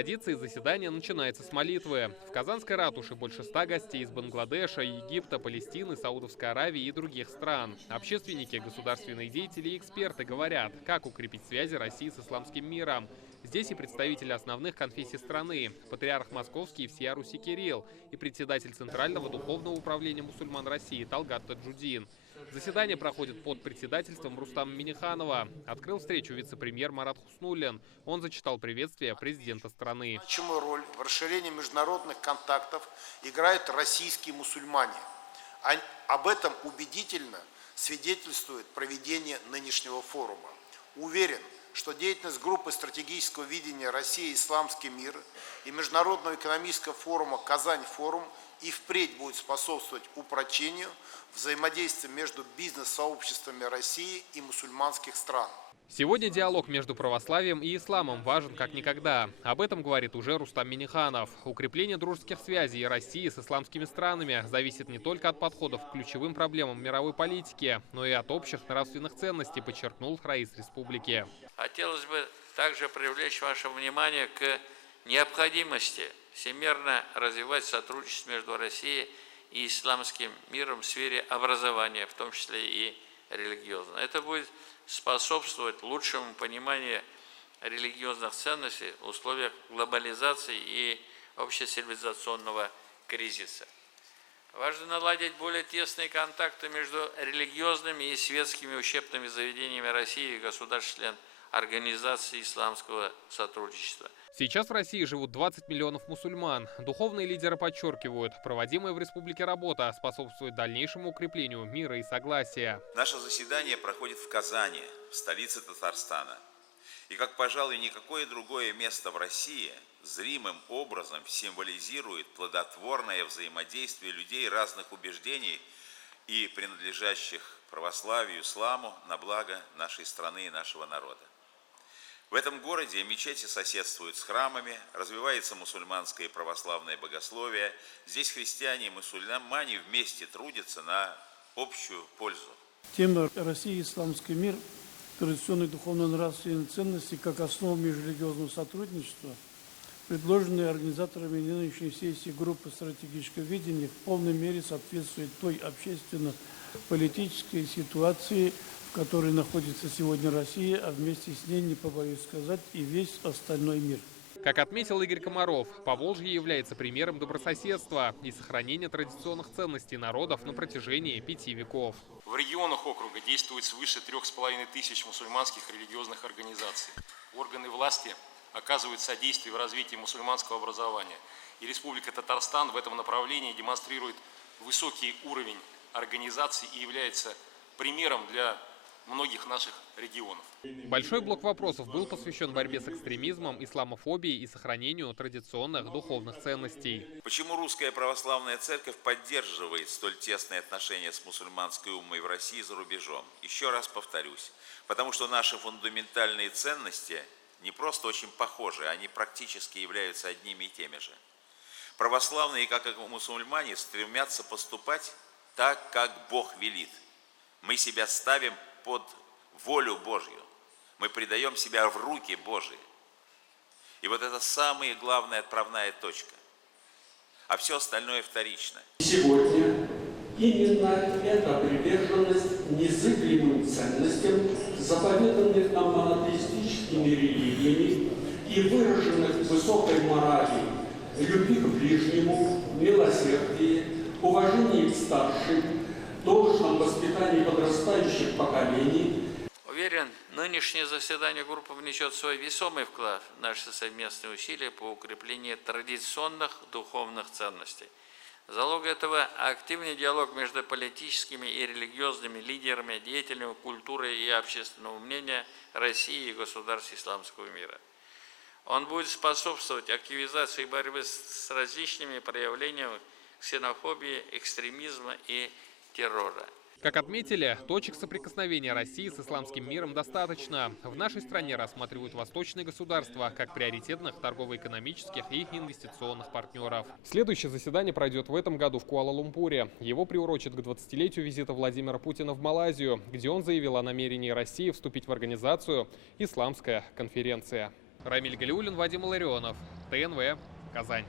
традиции заседание начинается с молитвы. В Казанской ратуше больше 100 гостей из Бангладеша, Египта, Палестины, Саудовской Аравии и других стран. Общественники, государственные деятели и эксперты говорят, как укрепить связи России с исламским миром. Здесь и представители основных конфессий страны, патриарх Московский и всея Руси Кирилл и председатель Центрального духовного управления мусульман России Талгат Таджудин. Заседание проходит под председательством Рустама Минниханова. Открыл встречу вице-премьер Марат Хуснуллин. Он зачитал приветствие президента страны. Значимую роль в расширении международных контактов играют российские мусульмане. Об этом убедительно свидетельствует проведение нынешнего форума. Уверен, что деятельность группы стратегического видения «Россия. Исламский мир» и Международного экономического форума «Казань-форум» и впредь будет способствовать упрочению взаимодействия между бизнес-сообществами России и мусульманских стран. Сегодня диалог между православием и исламом важен как никогда. Об этом говорит уже Рустам Минниханов. Укрепление дружеских связей России с исламскими странами зависит не только от подходов к ключевым проблемам мировой политики, но и от общих нравственных ценностей, подчеркнул раис республики. Хотелось бы также привлечь ваше внимание к необходимости всемирно развивать сотрудничество между Россией и исламским миром в сфере образования, в том числе и религиозного. Это будет способствовать лучшему пониманию религиозных ценностей в условиях глобализации и общецивилизационного кризиса. Важно наладить более тесные контакты между религиозными и светскими учебными заведениями России и государств-членов Организации исламского сотрудничества. Сейчас в России живут 20 миллионов мусульман. Духовные лидеры подчеркивают, проводимая в республике работа способствует дальнейшему укреплению мира и согласия. Наше заседание проходит в Казани, в столице Татарстана. И, как, пожалуй, никакое другое место в России зримым образом символизирует плодотворное взаимодействие людей разных убеждений и принадлежащих православию, исламу на благо нашей страны и нашего народа. В этом городе мечети соседствуют с храмами, развивается мусульманское и православное богословие. Здесь христиане и мусульмане вместе трудятся на общую пользу. Тема «Россия и исламский мир», традиционные духовно-нравственные ценности как основа межрелигиозного сотрудничества, предложенные организаторами нынешней сессии группы стратегического видения, в полной мере соответствует той общественно-политической ситуации, в которой находится сегодня Россия, а вместе с ней, не побоюсь сказать, и весь остальной мир. Как отметил Игорь Комаров, Поволжье является примером добрососедства и сохранения традиционных ценностей народов на протяжении 5 веков. В регионах округа действует свыше 3500 мусульманских религиозных организаций. Органы власти оказывают содействие в развитии мусульманского образования. И Республика Татарстан в этом направлении демонстрирует высокий уровень организации и является примером для многих наших регионов. Большой блок вопросов был посвящен борьбе с экстремизмом, исламофобией и сохранению традиционных духовных ценностей. Почему Русская Православная Церковь поддерживает столь тесные отношения с мусульманской уммой в России и за рубежом? Еще раз повторюсь, потому что наши фундаментальные ценности не просто очень похожи, они практически являются одними и теми же. Православные, как и мусульмане, стремятся поступать так, как Бог велит. Мы себя ставим под волю Божью. Мы предаем себя в руки Божьи. И вот это самая главная отправная точка. А все остальное вторично. Сегодня именно эта приверженность незыблемым ценностям, заповеданных нам монотеистическими религиями и выраженных в высокой морали, любви к ближнему, милосердии, уважении к старшим, должном воспитании подрастающих поколений. Уверен, нынешнее заседание группы внесет свой весомый вклад в наши совместные усилия по укреплению традиционных духовных ценностей. Залог этого – активный диалог между политическими и религиозными лидерами, деятелями культуры и общественного мнения России и государств исламского мира. Он будет способствовать активизации борьбы с различными проявлениями ксенофобии, экстремизма и террора. Как отметили, точек соприкосновения России с исламским миром достаточно. В нашей стране рассматривают восточные государства как приоритетных торгово-экономических и инвестиционных партнеров. Следующее заседание пройдет в этом году в Куала-Лумпуре. Его приурочат к 20-летию визита Владимира Путина в Малайзию, где он заявил о намерении России вступить в организацию «Исламская конференция». Рамиль Галиуллин, Вадим Илларионов. ТНВ, Казань.